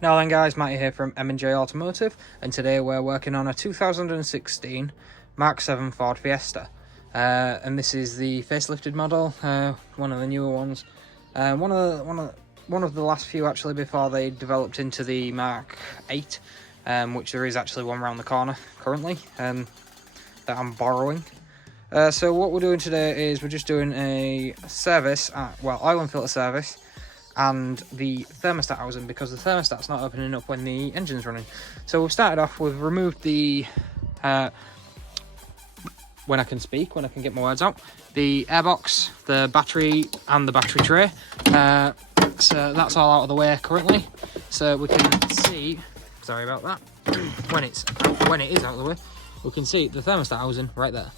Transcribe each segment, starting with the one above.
Now then guys, Matty here from M&J Automotive, and today we're working on a 2016 Mark 7 Ford Fiesta. And this is the facelifted model, one of the newer ones. One of the last few actually before they developed into the Mark 8, which there is actually one around the corner currently, that I'm borrowing. So what we're doing today is we're just doing a service, oil and filter service, and the thermostat housing, because the thermostat's not opening up when the engine's running. So we've started off, we've removed the, when I can get my words out, the airbox, the battery and the battery tray. So that's all out of the way currently. So we can see, sorry about that, when it is out of the way, we can see the thermostat housing right there.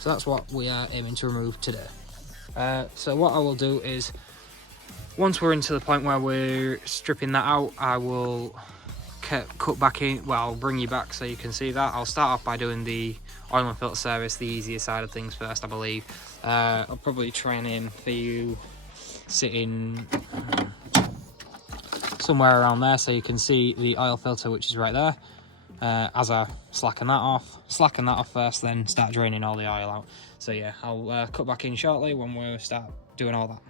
So that's what we are aiming to remove today. So what I will do is, once we're into the point where we're stripping that out, I will cut back in, well, I'll bring you back so you can see that. I'll start off by doing the oil and filter service, the easier side of things first, I believe. I'll probably try and aim for you sitting somewhere around there so you can see the oil filter, which is right there. As I slacken that off first, then start draining all the oil out. So yeah, I'll cut back in shortly when we start doing all that.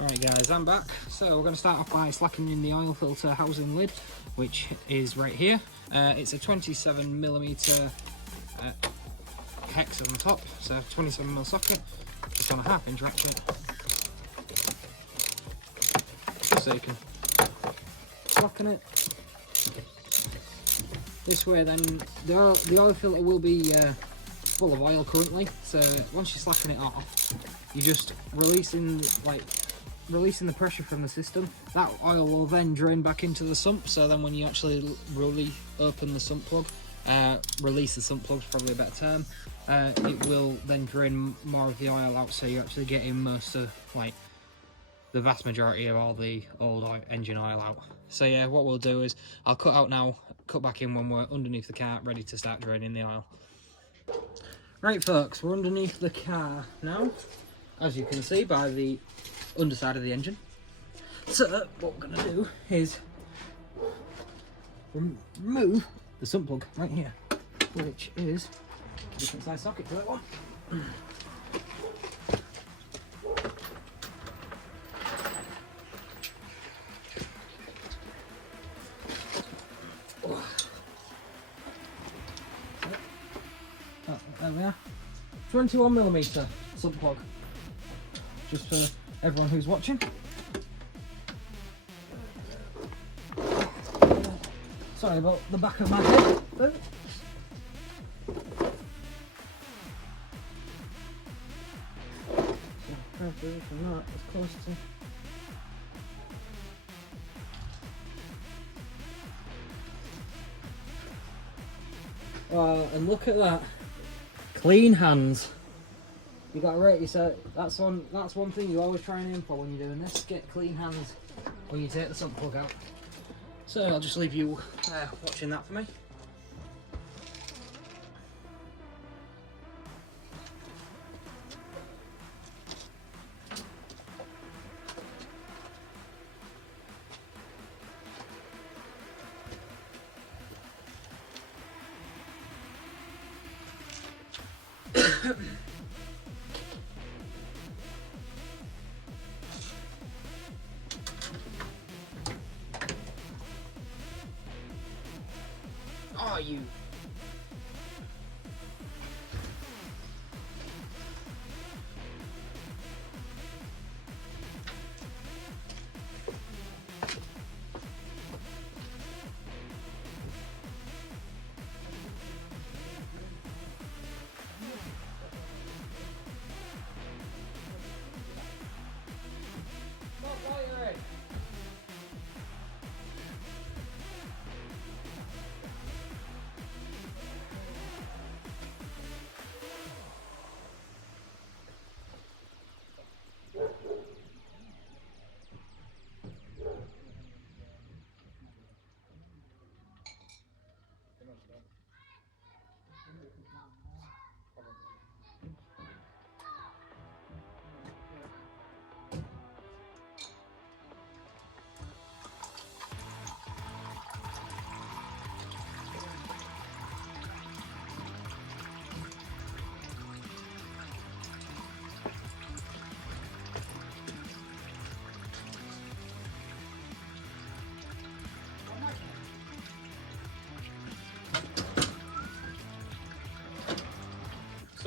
Right guys, I'm back. So we're going to start off by slackening the oil filter housing lid, which is right here. It's a 27mm hex on the top, so 27mm socket, just on a 1/2" ratchet, just so you can slacken it. This way then, the oil filter will be full of oil currently, so once you slacken it off, you're just releasing the pressure from the system. That oil will then drain back into the sump, so then when you actually really open the sump plug, release the sump plug is probably a better term, it will then drain more of the oil out, so you're actually getting most of, the vast majority of all the old engine oil out. So yeah, what we'll do is I'll cut out now, cut back in when we're underneath the car, ready to start draining the oil. Right folks, we're underneath the car now, as you can see by the underside of the engine. So what we're going to do is remove the sump plug right here, which is a different size socket for that one. There we are, 21mm sump plug, just for everyone who's watching. Sorry about the back of my head. From that, as close to. Wow, and look at that, clean hands. You got to rate yourself. That's one thing you always try and aim for when you're doing this. Get clean hands when you take the sump plug out. So I'll just leave you watching that for me. Are you?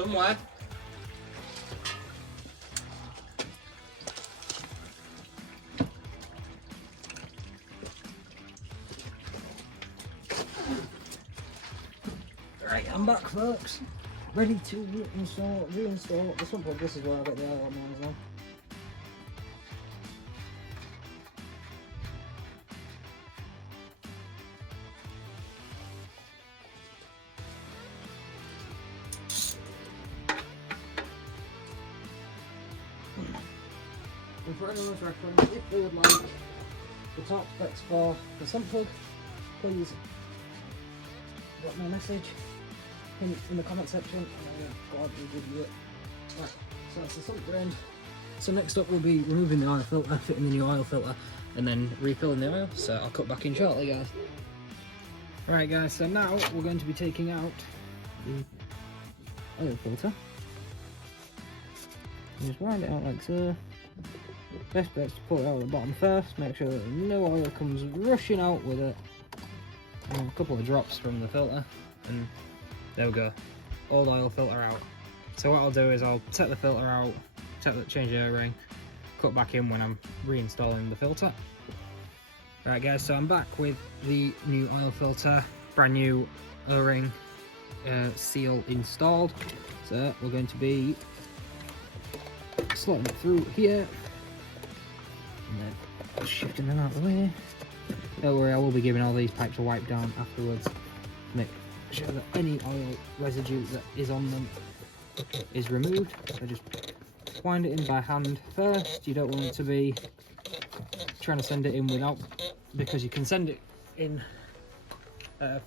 somewhere. Right, I'm back, folks. Ready to reinstall the sump plug. This is where I got the oil on mine as well. And for anyone's reference, if they would like the top specs for the sump plug, please drop me a message in the comment section and I'll gladly give you it. Right, so that's the sump drained. So next up we'll be removing the oil filter, fitting the new oil filter and then refilling the oil, so I'll cut back in shortly, guys. Right guys, so now we're going to be taking out the oil filter. You just wind it out like so. Best bet's to pull it out at the bottom first, make sure that no oil comes rushing out with it. And a couple of drops from the filter, and there we go, old oil filter out. So what I'll do is I'll take the filter out, change the O-ring, cut back in when I'm reinstalling the filter. Right guys, so I'm back with the new oil filter, brand new O-ring seal installed. So we're going to be slotting it through here and then shifting them out of the way. Don't worry, I will be giving all these pipes a wipe down afterwards to make sure that any oil residue that is on them is removed. So just wind it in by hand first. You don't want it to be trying to send it in without, because you can send it in the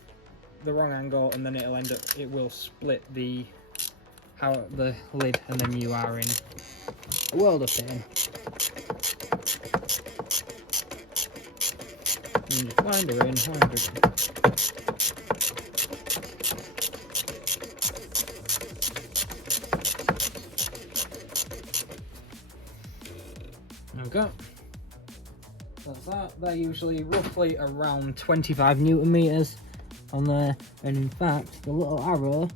wrong angle and then it will split the lid and then you are in a world of pain. And just wind her in, wind her in. There we go. That's that. They're usually roughly around 25 Newton meters on there, and in fact the little arrow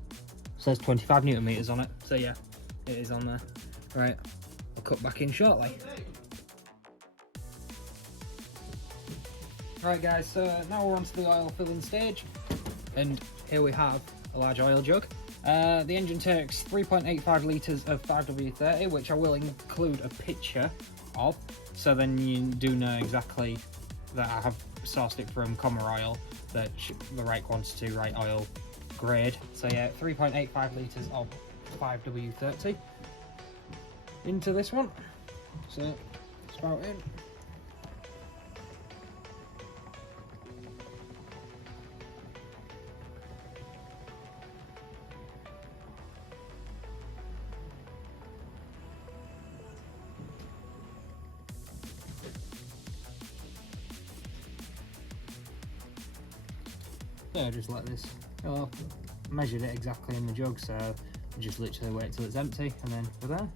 says 25 Newton meters on it, so yeah, it is on there. Right, I'll cut back in shortly. Right guys, so now we're on to the oil filling stage, and here we have a large oil jug. The engine takes 3.85 litres of 5W30, which I will include a picture of, so then you do know exactly that I have sourced it from Commer Oil, the right quantity, right oil grade. So yeah, 3.85 litres of 5W30 into this one. So spout in. Yeah, just like this. Oh, measured it exactly in the jug, so I just literally wait till it's empty and then we're there.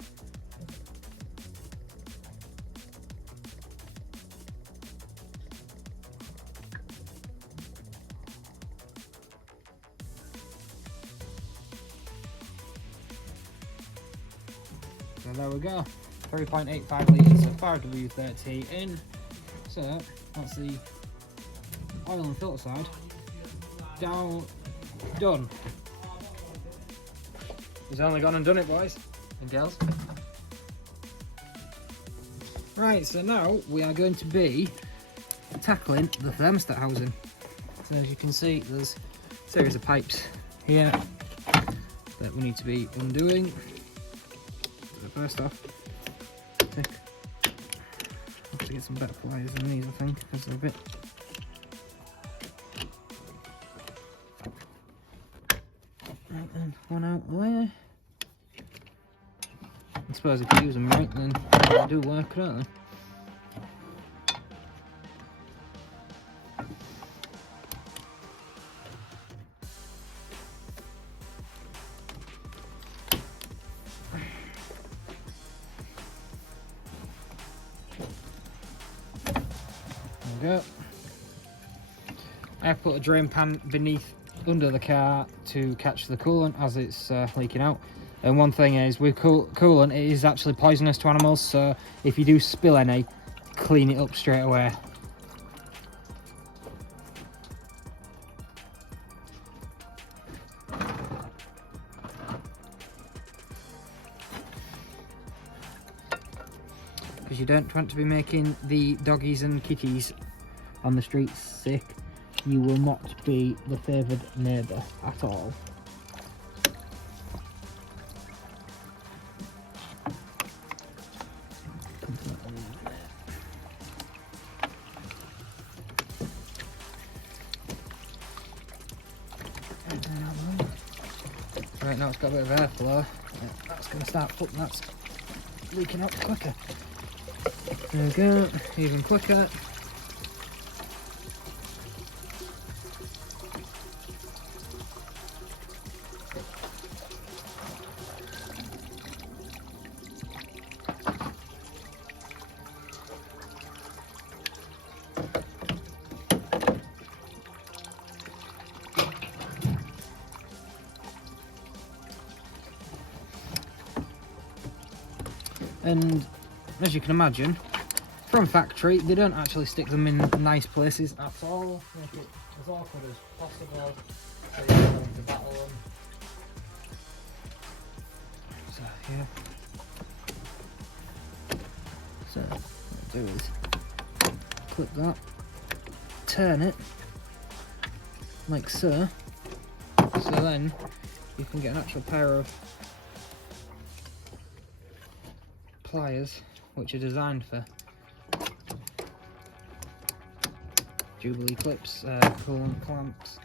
So there we go, 3.85 litres of 5W30 in. So that's the oil and filter side done. He's only gone and done it, boys and girls. Right, so now we are going to be tackling the thermostat housing. So as you can see, there's a series of pipes here that we need to be undoing. So first off, I have to get some better pliers than these, I think, because they're a bit. Right then, one out the way. I suppose if you use them right, then they do work, don't they? There we go. I've put a drain pan under the car to catch the coolant as it's leaking out. And one thing is, with coolant, it is actually poisonous to animals, so if you do spill any, clean it up straight away. Because you don't want to be making the doggies and kitties on the streets sick. You will not be the favoured neighbour at all. Right, now it's got a bit of airflow. That's going to start putting, that's leaking out quicker. There we go, even quicker. And as you can imagine, from factory, they don't actually stick them in nice places at all. Make it as awkward as possible, so you don't have to battle them. So, yeah. So, what I'll do is clip that, turn it, like so. So then, you can get an actual pair of pliers which are designed for Jubilee clips, coolant clamps.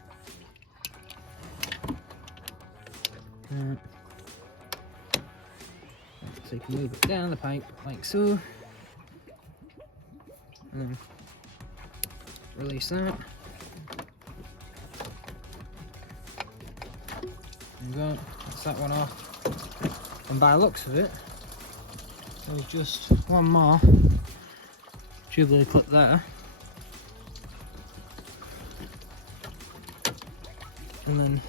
So you can move it down the pipe like so, and then release that. There you go, that's that one off. And by the looks of it, there's just one more Jubilee clip there, and then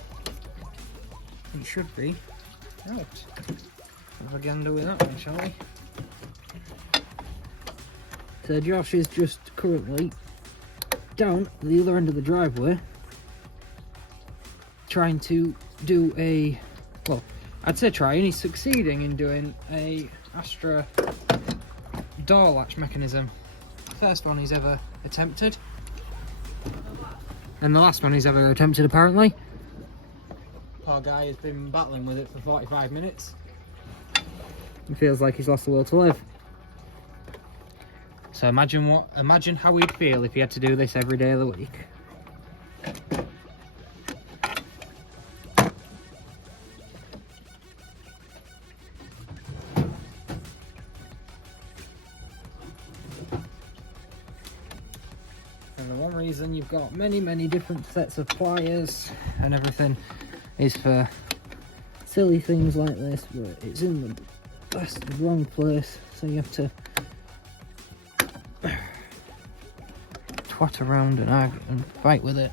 it should be out. Have a gander with that one, shall we? So Josh is just currently down the other end of the driveway trying to do a, well, I'd say trying, he's succeeding in doing a Astra door latch mechanism. First one he's ever attempted, and the last one he's ever attempted apparently. Poor guy has been battling with it for 45 minutes. It feels like he's lost the will to live. So imagine how he'd feel if he had to do this every day of the week. And the one reason you've got many different sets of pliers and everything is for silly things like this, where it's in the best wrong place, so you have to twat around and argue and fight with it.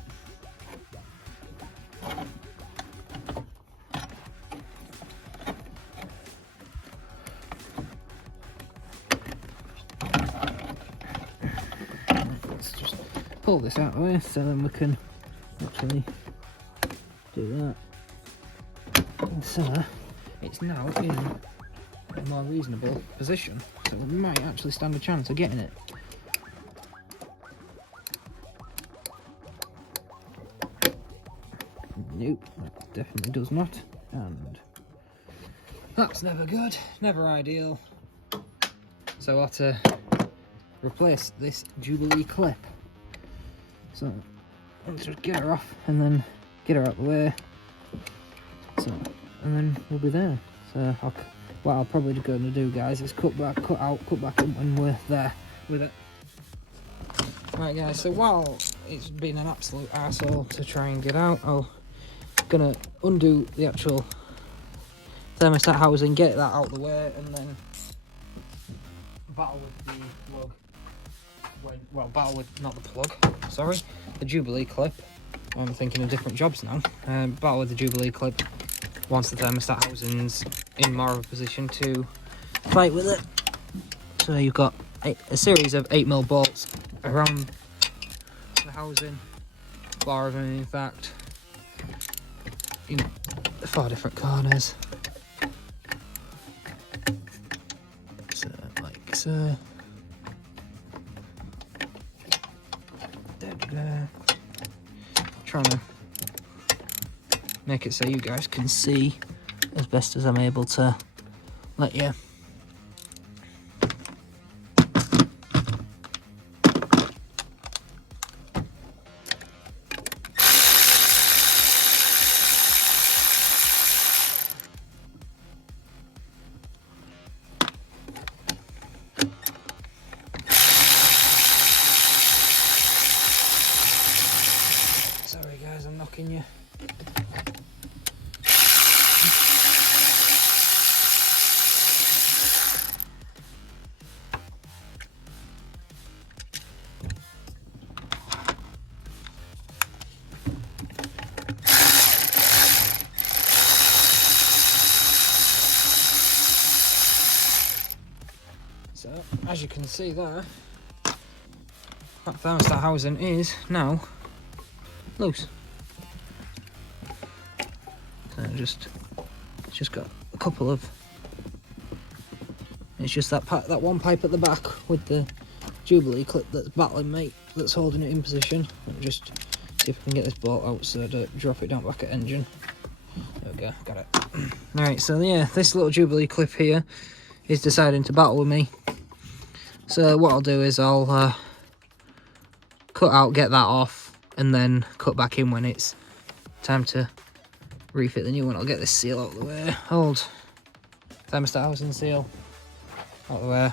Let's just pull this out of the way so then we can actually do that. And so it's now in a more reasonable position, so we might actually stand a chance of getting it. Nope, that definitely does not, and that's never good, never ideal. So I'll have to replace this Jubilee clip. So let's just get her off and then get her out of the way. So, and then we'll be there. So what I'll probably going to do, guys, is cut back in when we're there with it. Right, guys, so while it's been an absolute arsehole to try and get out, I'm gonna undo the actual thermostat housing, get that out of the way, and then battle with the plug. Not the plug, sorry, the Jubilee clip. I'm thinking of different jobs now. Battle with the Jubilee clip once the thermostat housing's in more of a position to fight with it. So you've got a series of 8mm bolts around the housing, 4 of them in fact, in 4 different corners. So like so. Trying to make it so you guys can see as best as I'm able to let you. Sorry guys, I'm knocking you. So, as you can see there, that thermostat housing is now loose. So it's just got a couple of, it's just that one pipe at the back with the Jubilee clip that's battling me, that's holding it in position. And just see if I can get this bolt out so I don't drop it down back at engine. There we go, got it. Alright, so yeah, this little Jubilee clip here is deciding to battle with me. So what I'll do is I'll cut out, get that off, and then cut back in when it's time to refit the new one. I'll get this seal out of the way. Hold thermostat housing seal out of the way.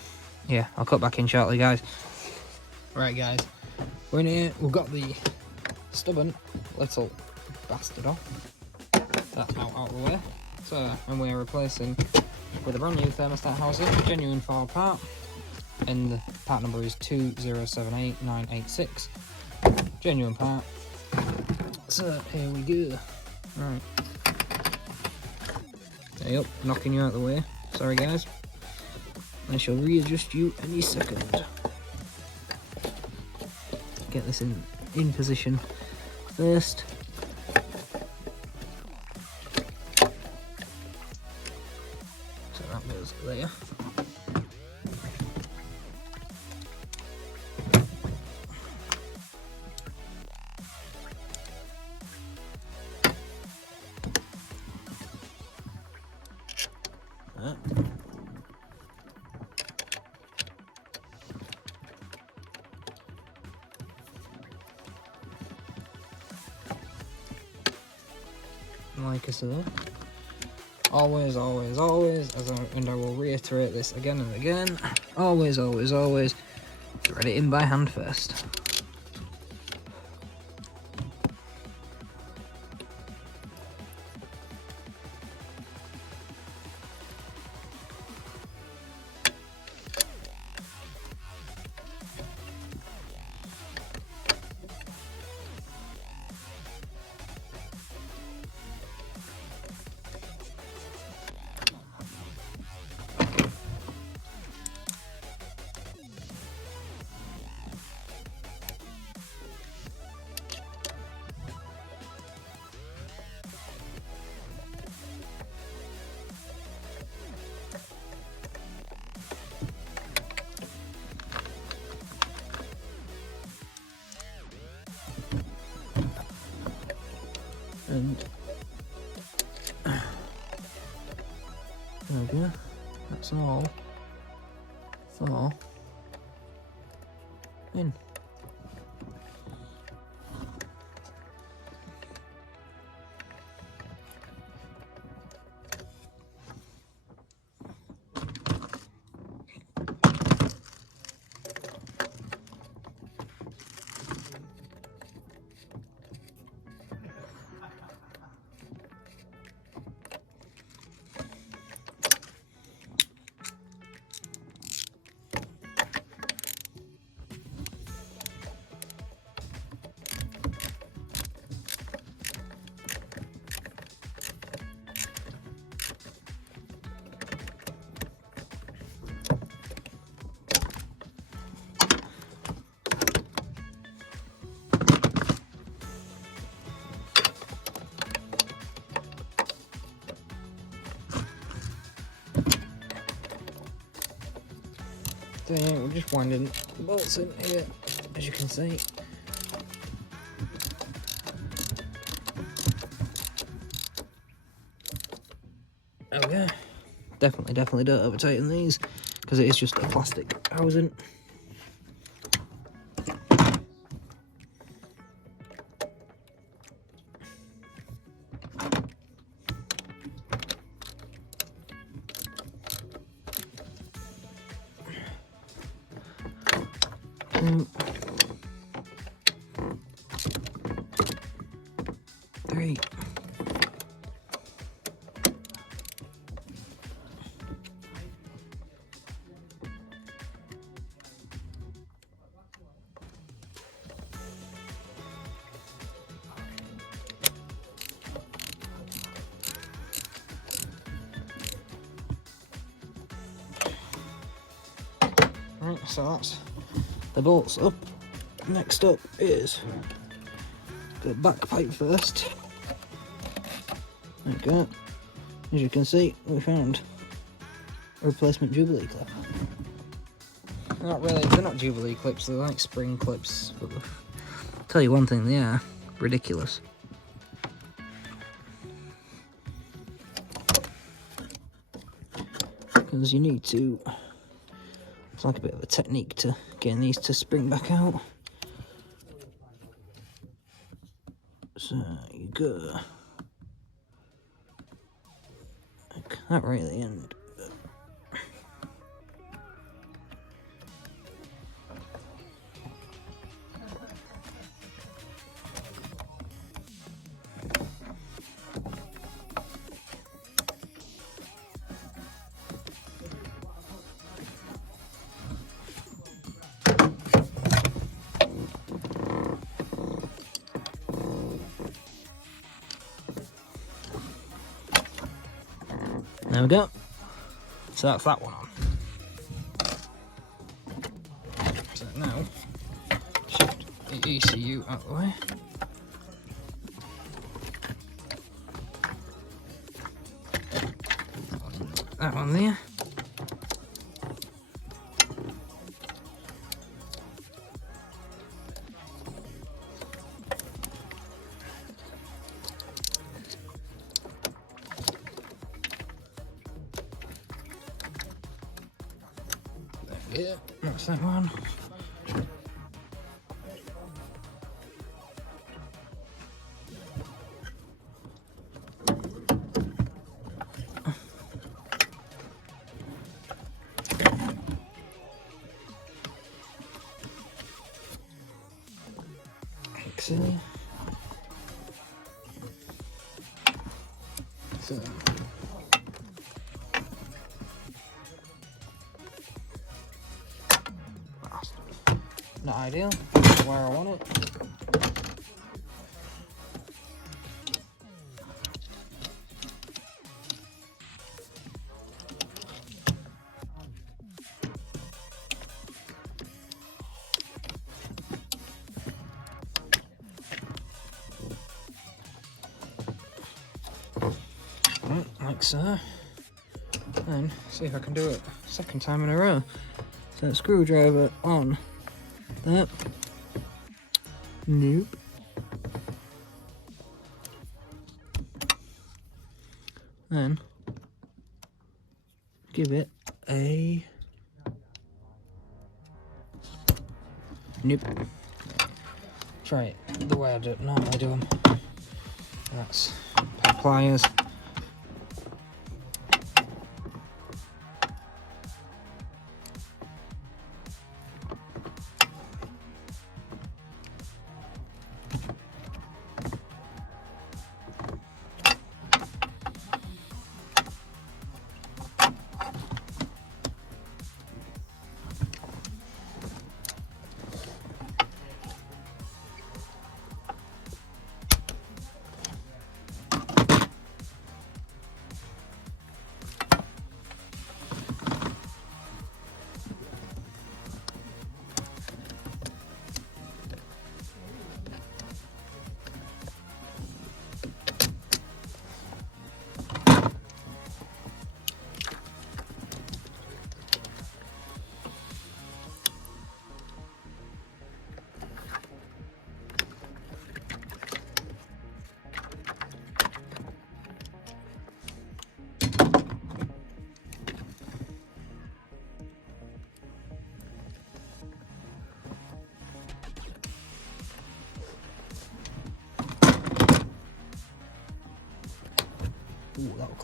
Yeah, I'll cut back in shortly, guys. Right, guys, we're in here. We've got the stubborn little bastard off. That's now out of the way. So, and we're replacing with a brand new thermostat housing, genuine Ford part, and the part number is 2078986. Genuine part. So here we go. Right. Hey up, knocking you out of the way. Sorry guys. I shall readjust you any second. Get this in position first. So that goes there. Like I said, always, always, always, and I will reiterate this again and again, always, always, always, thread it in by hand first. And there we go, that's all for in. So yeah, we're just winding the bolts in here, as you can see. Oh yeah, definitely don't over tighten these, because it is just a plastic housing. Three. Right, so that's the bolts up. Next up is the back pipe first. There we go. As you can see, we found a replacement Jubilee clip. Not really, they're not Jubilee clips, they're like spring clips. But I'll tell you one thing, they are ridiculous. Because you need to, it's like a bit of a technique to getting these to spring back out. So you go like that right at the end. There we go. So that's that one on. So now, shift the ECU out of the way. That one there. Yeah, that's that one. Excellent. So. Not ideal, where I want it. Right, like so. And see if I can do it second time in a row. So screwdriver on that. Nope. Then give it a nope. Try it the way I normally do them. That's pliers.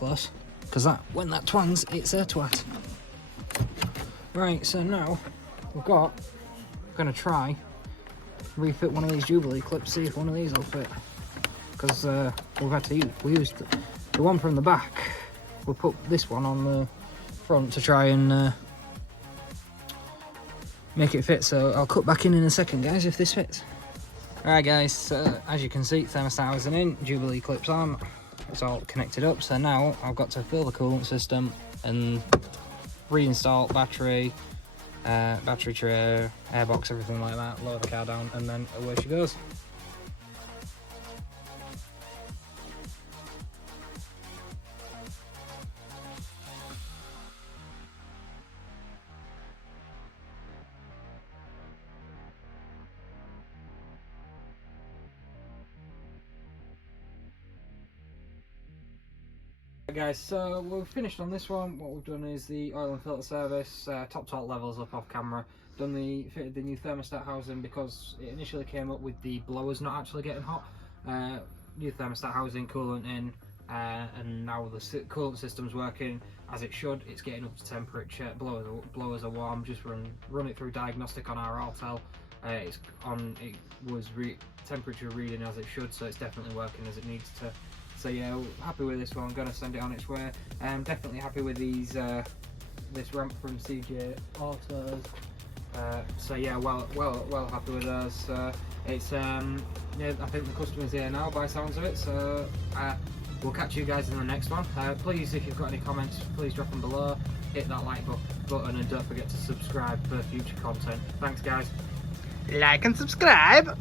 close, because when that twangs, it's a twat. Right, so now we're gonna try refit one of these Jubilee clips, see if one of these will fit. Because we've had to we used the one from the back. We'll put this one on the front to try and make it fit. So I'll cut back in a second, guys, if this fits. Alright guys, as you can see, thermostat housing in, Jubilee clips on, it's all connected up. So now I've got to fill the coolant system and reinstall battery, battery tray, airbox, everything like that, lower the car down, and then away she goes. Guys, so we've finished on this one. What we've done is the oil and filter service, top torque levels up off camera, fitted the new thermostat housing because it initially came up with the blowers not actually getting hot. New thermostat housing, coolant in, and now the coolant system's working as it should. It's getting up to temperature, blowers are warm. Just run it through diagnostic on our Altel. It was temperature reading as it should, so it's definitely working as it needs to. So yeah, happy with this one. I'm gonna send it on its way. Definitely happy with these this ramp from CJ Autos. So yeah, well happy with those. It's yeah, I think the customer's here now by the sounds of it. So we'll catch you guys in the next one. Please, if you've got any comments, please drop them below. Hit that like button and don't forget to subscribe for future content. Thanks guys. Like and subscribe.